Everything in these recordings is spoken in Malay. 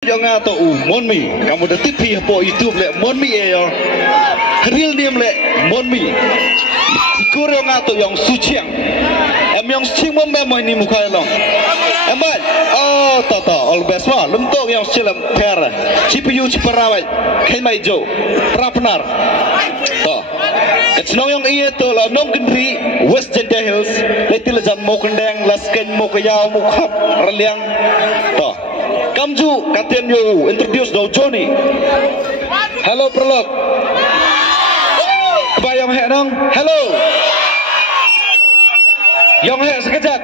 Jangan atau monmi kamu dah tipi po YouTube le monmi yo real name le monmi ikur yang atau yang suciang yang suciang memang ini muka long emat oh tata all best wah lentok yang silam ter CPU ciperawat kain maijo prapenar toh kecilong yang iya tu lah nong kendri West Jenda Hills letil jam mau kendeng lasken mau kaya mau khap reliang toh Kamju katian yo introduce do Johnny. Hello prolog. Kebayang hek nong. Hello. Yong hek sekejap.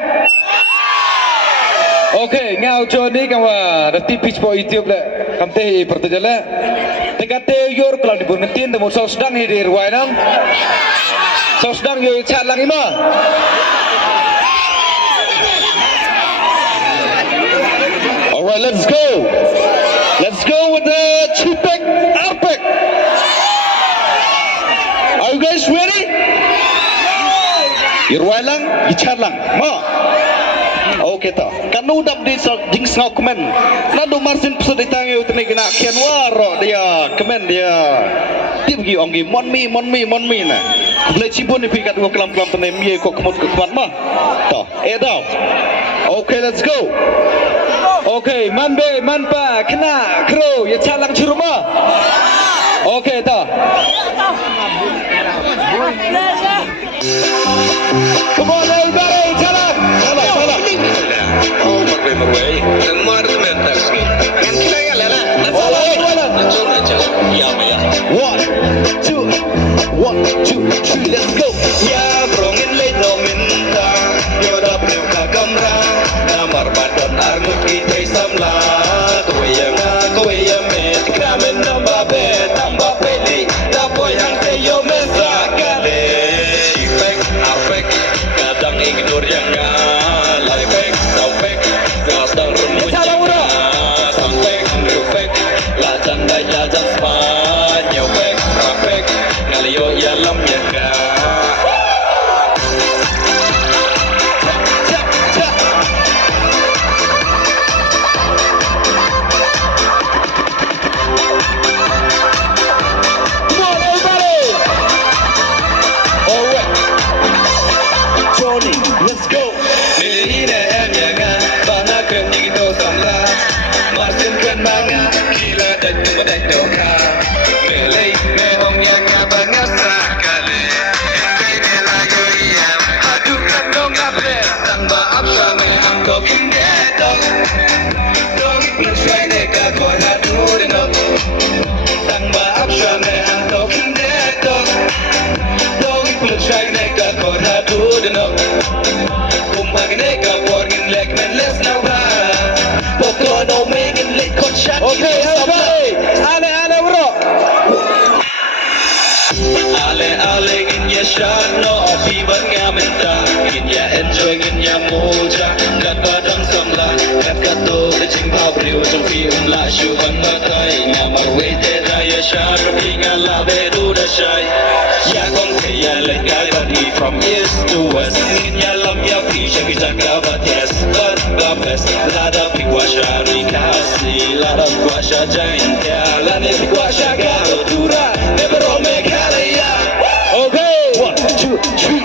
Okay, ngau Johnny kawa reti pitch po YouTube le. Kamte pertajala. Tegate yor kalau dibungetin temu saus sedang di ruai nong. Saus sedang yo chat lagi mah. Alright, let's go. Let's go with the Chipek Arpek. Are you guys ready? Irwai lang, ichar lang. Ma. Okay ta. Kanu dap di jing sang komen. Nado marsin pesat ditang eu tene kena kian waro dia komen dia. Tip gi onggi mon mi na. Boleh cibun ni pikat ko kelam-kelam tene mie ko kemut ke kuat mah. Ta. Tau. Okay, let's go. Okay, manbe, manpa, kena, kro, ya calang curuma. Okay, ta. Come on, everybody, calang. Calang. Oh, marway. Marway taxi. Kan kita ya lela. One, two, three, let's go. Ya brongin le dominta. Yo da ka kamra. Namar badan armut kita samla. Kowe yang met kramen namba be tamba peli. Da boy hang te yo mesa kale. Sipek afek kadang ignore yang ngalai pek topek. Gas dan rumus sampai rufek. Lajan dai lajan Spanyol pek rapek. Ngalio ya lam ya ka. Let's go. Milihina em ya nga, bana ken ni to samla. Martin ken manga, kila dan tu dan doka. Melei me hong ya nga banga sakale. Entai de la yo ya, adu kan dong ape. Tang ba apsa me ang ko kinde dong. Dong plus shai ne ka ko hadu de no. Tang ba apsa me ang ko kinde dong. Dong plus shai ne ka ko hadu de no. Okay, everybody. Ale bro. Ale ngin ya shot no api ban ngamenta ngin ya enjoy ngin ya moja kat padang samla kat kato kecing pau brio trong phi la shu ban matai ngamar we te da ya shot king ala be du da shai ya kong te ya le gai body from east to west ngin ya lam ya pi shaki jaka but yes but the best la da pi kwa sha ri kasi la da kwa sha jain ya la ne pi kwa sha ga dura never make ya. Okay. 1, 2, 3.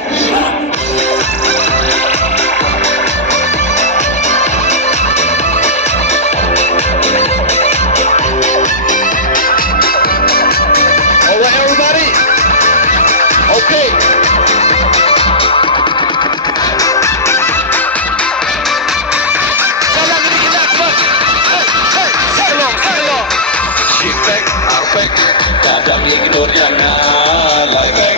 Alright, everybody. Okay. Salam ini kita cepat. Sipek, arpek, kadang ignore yang ngalai.